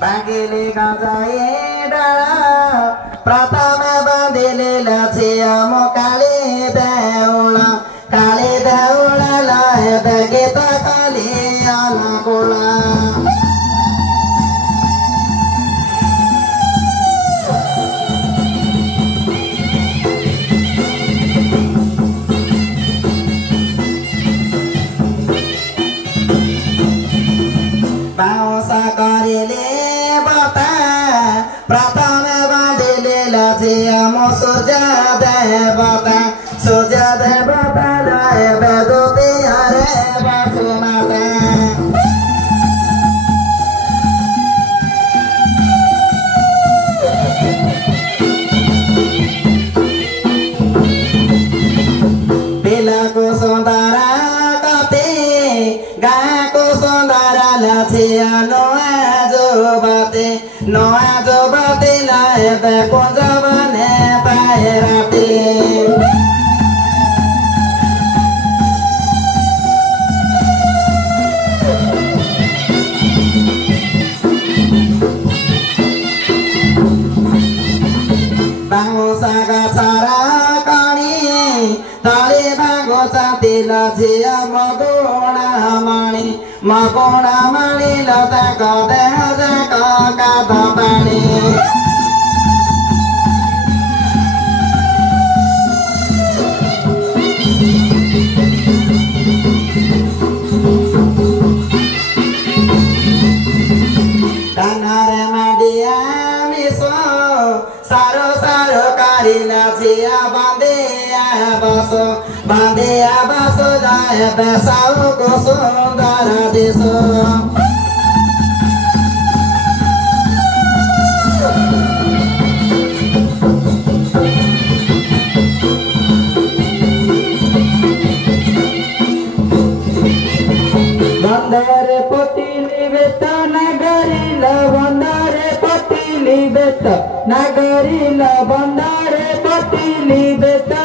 बागेले गजाए डाँडा प्रथम बाँधेले लछिया म काले देउला लाए गीत काली अनुकूला बाउसा करेले बता प्रथम बाँधेले लछिया म सूर्य देवता लाए बेदुती हरे बसुमाता बेलाको सुन्दरा कति गाको सुन्दरा लछिया नोआजो बाते लाए कुञ्ज भने पाए राति बाहुसागा छारा कणी तले बागो साथी लछिया मगुणा मणि लता कदे हजाक काद पानी Tanare madia miso saro kari lछिया bandia baso jae besau ko sundara diso bandare potili beta nagarila bandare potili beta nagarila bandare potili beta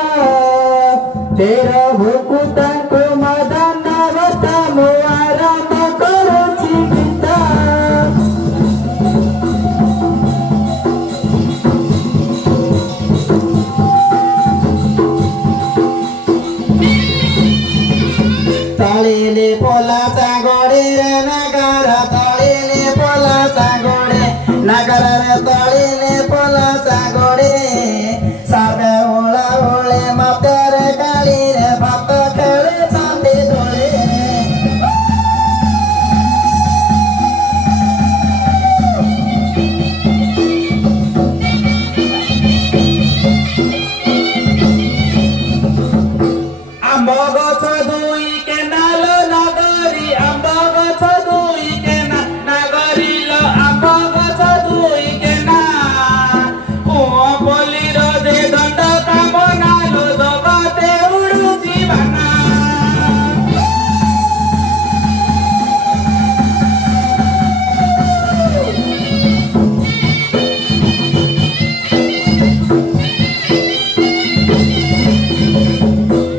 tera bhukuta ko madana vata muara makorochi gita talile pola sagore nagara talile pola sagore nagara talile pola sagore sabe ola ole matare kalire bappa khele sande dole ambo gଛ ଦୁଇ kenalo nagari ambo gଛ ଦୁଇ kena nagari lo ambo gଛ ଦୁଇ kena kuo boli ro de danda kamona lo dobate udu jivana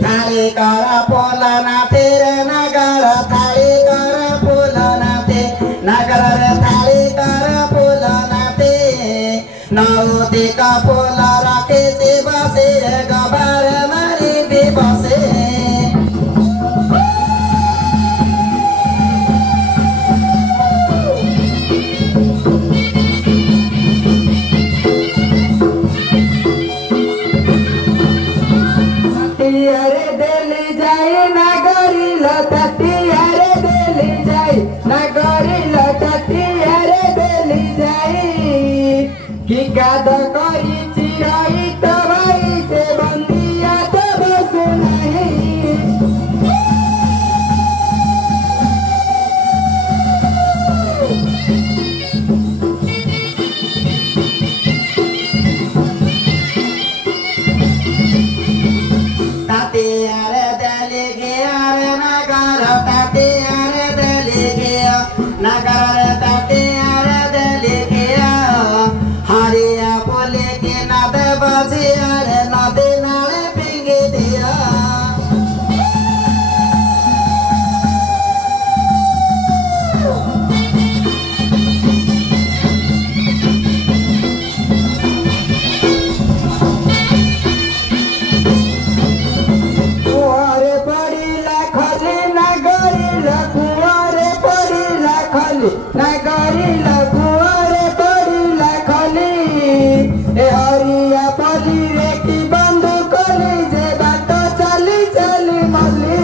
thali kara pola na tere nagara thali kara pola na te nagara re thali kara pola na te nauti ka pola rakhe te base gabar mari be base tiyare deli jai nagari lata tiyare deli jai nagari lata tiyare deli jai ki kada karichi खाली नगरी लघुआरे पड़ी लखली ए हरिया पली रे की बंधु कली जे बाट चली चली मली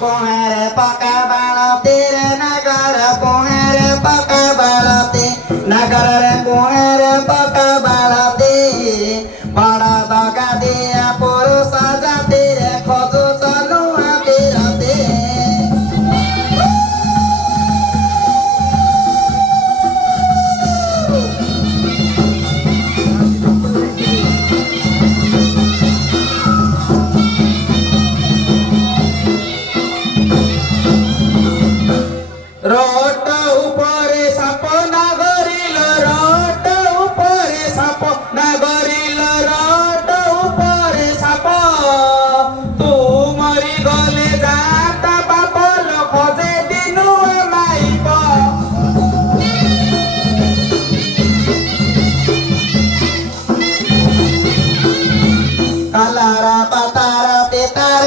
कोहरे पका बालते रे नगर कोहरे पका बालते नगर रे कोहरे पका बालते बड़ा दगा दिया पुरुष जाते रे खोजो चलू आते राते रोट उपरे साप नगरिल रोट उपरे साप नगरिल रोट उपरे साप तू मरी गले जाता बापल खोजे दिनु माइप कलारा पतारा तेतार